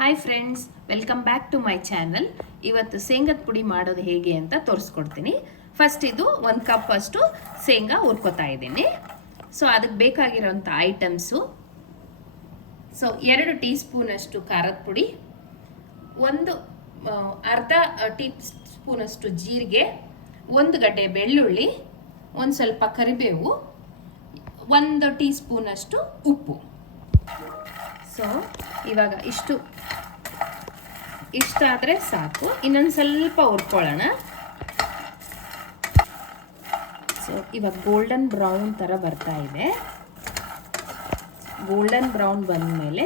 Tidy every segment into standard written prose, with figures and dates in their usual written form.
Hi friends, welcome back to my channel. ಇವತ್ತು ಶೇಂಗದ ಪುಡಿ ಮಾಡೋದು ಹೇಗೆ ಅಂತ ತೋರಿಸ್ಕೊಡ್ತೀನಿ. ಫಸ್ಟ್ ಇದು 1 ಕಪ್ ಅಷ್ಟು ಶೇಂಗಾ ಹುರ್ಕೋತಾ ಇದ್ದೀನಿ. ಸೊ ಅದಕ್ಕೆ ಬೇಕಾಗಿರೋಂಥ ಐಟಮ್ಸು, 2 ಟೀ ಸ್ಪೂನ್ ಅಷ್ಟು ಖಾರದ ಪುಡಿ, ಅರ್ಧ ಟೀ ಸ್ಪೂನ್ ಅಷ್ಟು ಜೀರಿಗೆ, 1 ಗಡ್ಡೆ ಬೆಳ್ಳುಳ್ಳಿ, ಒಂದು ಸ್ವಲ್ಪ ಕರಿಬೇವು, 1 ಟೀ ಸ್ಪೂನ್ ಅಷ್ಟು ಉಪ್ಪು. ಸೊ ಇವಾಗ ಇಷ್ಟಾದರೆ ಸಾಕು. ಇನ್ನೊಂದು ಸ್ವಲ್ಪ ಹುರ್ಕೊಳ್ಳೋಣ. ಸೊ ಇವಾಗ ಗೋಲ್ಡನ್ ಬ್ರೌನ್ ಥರ ಬರ್ತಾ ಇದೆ. ಗೋಲ್ಡನ್ ಬ್ರೌನ್ ಬಂದ ಮೇಲೆ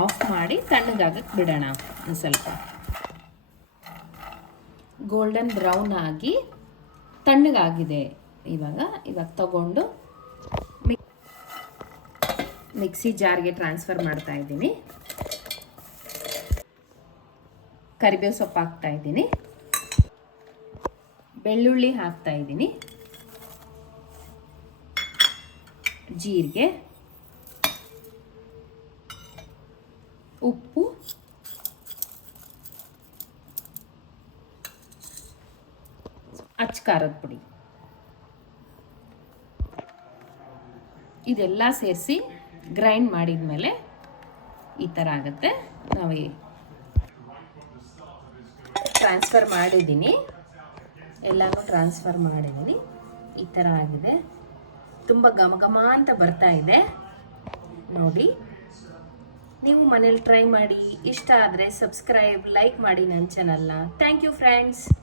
ಆಫ್ ಮಾಡಿ ತಣ್ಣಗಾಗಕ್ಕೆ ಬಿಡೋಣ. ಒಂದು ಸ್ವಲ್ಪ ಗೋಲ್ಡನ್ ಬ್ರೌನ್ ಆಗಿ ತಣ್ಣಗಾಗಿದೆ. ಇವಾಗ ತಗೊಂಡು ಮಿಕ್ಸಿ ಜಾರ್ಗೆ ಟ್ರಾನ್ಸ್ಫರ್ ಮಾಡ್ತಾ ಇದ್ದೀನಿ. ಕರಿಬೇವು ಸೊಪ್ಪು ಹಾಕ್ತಾ ಇದ್ದೀನಿ, ಬೆಳ್ಳುಳ್ಳಿ ಹಾಕ್ತಾ ಇದ್ದೀನಿ, ಜೀರಿಗೆ, ಉಪ್ಪು, ಅಚ್ಚ ಖಾರದ ಪುಡಿ, ಇದೆಲ್ಲ ಸೇರಿಸಿ ಗ್ರೈಂಡ್ ಮಾಡಿದ ಮೇಲೆ ಈ ಥರ ಆಗುತ್ತೆ. ನಾವು ಟ್ರಾನ್ಸ್ಫರ್ ಮಾಡಿದ್ದೀನಿ, ಎಲ್ಲನೂ ಟ್ರಾನ್ಸ್ಫರ್ ಮಾಡಿದ್ದೀನಿ. ಈ ಥರ ಆಗಿದೆ. ತುಂಬ ಘಮ ಅಂತ ಬರ್ತಾ ಇದೆ ನೋಡಿ. ನೀವು ಮನೇಲಿ ಟ್ರೈ ಮಾಡಿ. ಇಷ್ಟ ಆದರೆ ಸಬ್ಸ್ಕ್ರೈಬ್, ಲೈಕ್ ಮಾಡಿ ನನ್ನ ಚಾನಲ್ನ. Thank you friends.